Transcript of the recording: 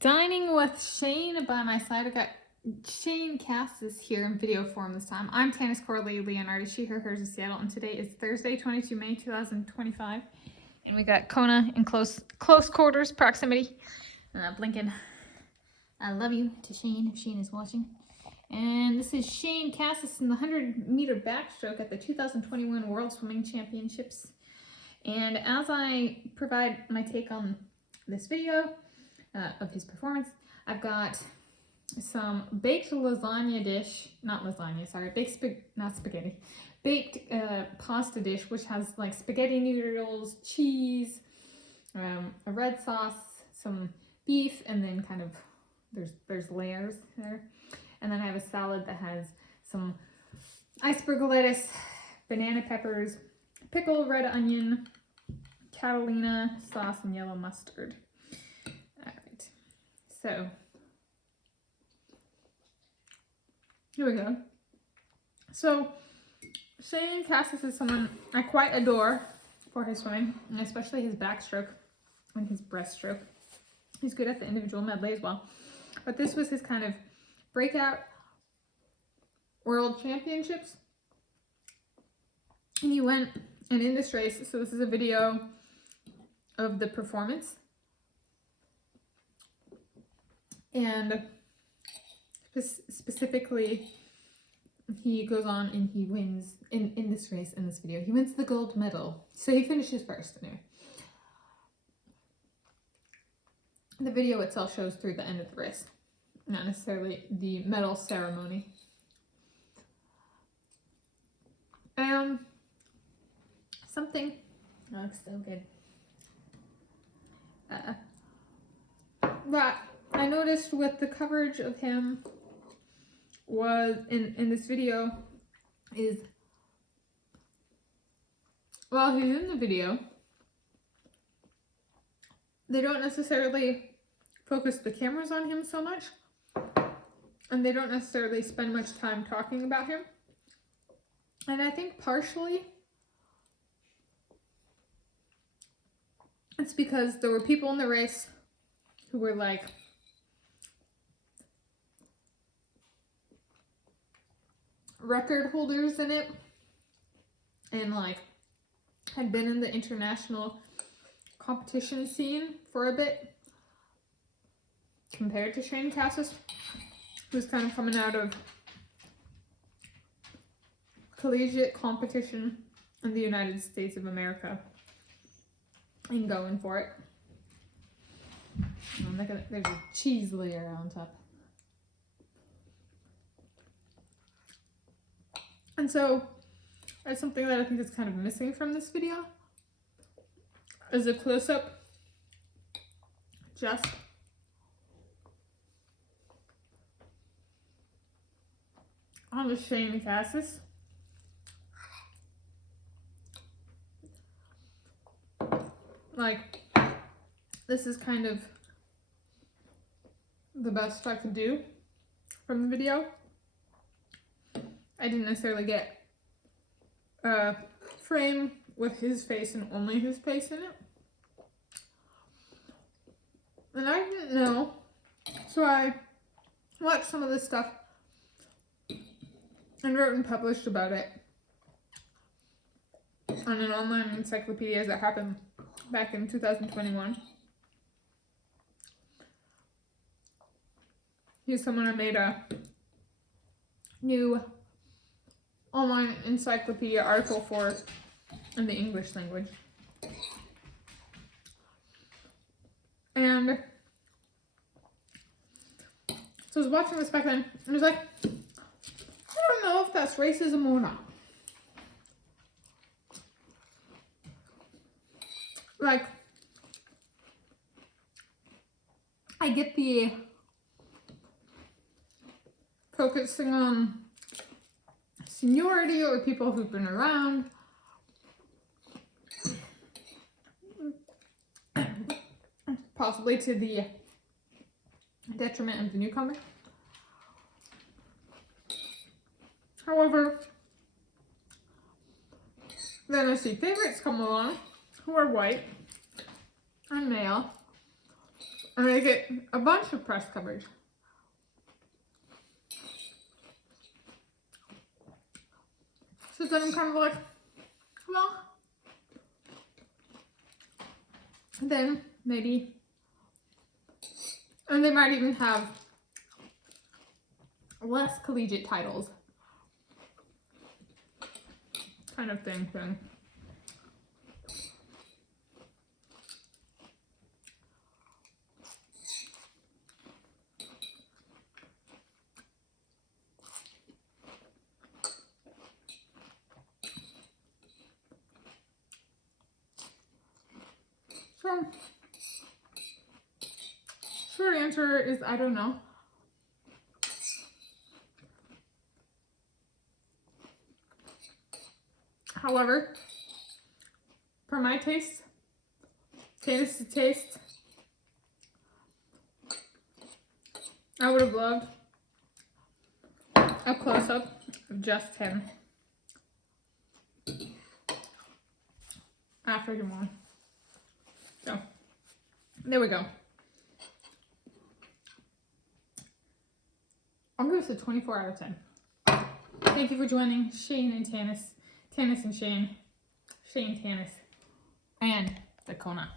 Dining with Shaine by my side. I got Shaine Casas here in video form this time. I'm Tanis Coralee Leonhardi, she, her, hers of Seattle, and today is Thursday, 22 May 2025. And we got Kona in close quarters proximity. Blinking, I love you to Shaine if Shaine is watching. And this is Shaine Casas in the 100-meter backstroke at the 2021 World Swimming Championships. And as I provide my take on this video of his performance, I've got some baked lasagna dish, baked pasta dish, which has like spaghetti noodles, cheese, a red sauce, some beef, and then kind of there's layers there. And then I have a salad that has some iceberg lettuce, banana peppers, pickle, red onion, Catalina sauce, and yellow mustard. All right, so here we go. So Shaine Casas is someone I quite adore for his swimming, and especially his backstroke and his breaststroke. He's good at the individual medley as well. But this was his kind of breakout world championships. And he went, and in this race, so this is a video of the performance. And specifically, he goes on and he wins in this race, in this video. He wins the gold medal. So he finishes first anyway. The video itself shows through the end of the race, not necessarily the medal ceremony. Something that looks so good. That I noticed with the coverage of him was in this video is while he's in the video, they don't necessarily focus the cameras on him so much, and they don't necessarily spend much time talking about him. And I think partially it's because there were people in the race who were like record holders in it, and like had been in the international competition scene for a bit, compared to Shaine Casas, who's kind of coming out of collegiate competition in the United States of America and going for it. Oh, look at, there's a cheese layer on top. And so that's something that I think is kind of missing from this video, is a close-up just on the Shaine Casas. Like, this is kind of the best I could do from the video. I didn't necessarily get a frame with his face and only his face in it. And I didn't know, so I watched some of this stuff and wrote and published about it on an online encyclopedia that happened back in 2021. He's someone I made a new online encyclopedia article for in the English language. And so I was watching this back then, and I was like, I don't know if that's racism or not. Like, I get the focusing on seniority or people who've been around, possibly to the detriment of the newcomer. However, then I see favorites come along who are white and male I'm gonna get a bunch of press coverage. So then I'm kind of like, well, then maybe, and they might even have less collegiate titles. Kind of thing. So, short answer is I don't know. However, for my taste, Tanis' taste, I would have loved a close-up of just him after he won. So, there we go. I'll give this a 24 out of 10. Thank you for joining Shaine and Tanis. Tanis and Shaine. Shaine, Tanis. And the Kona.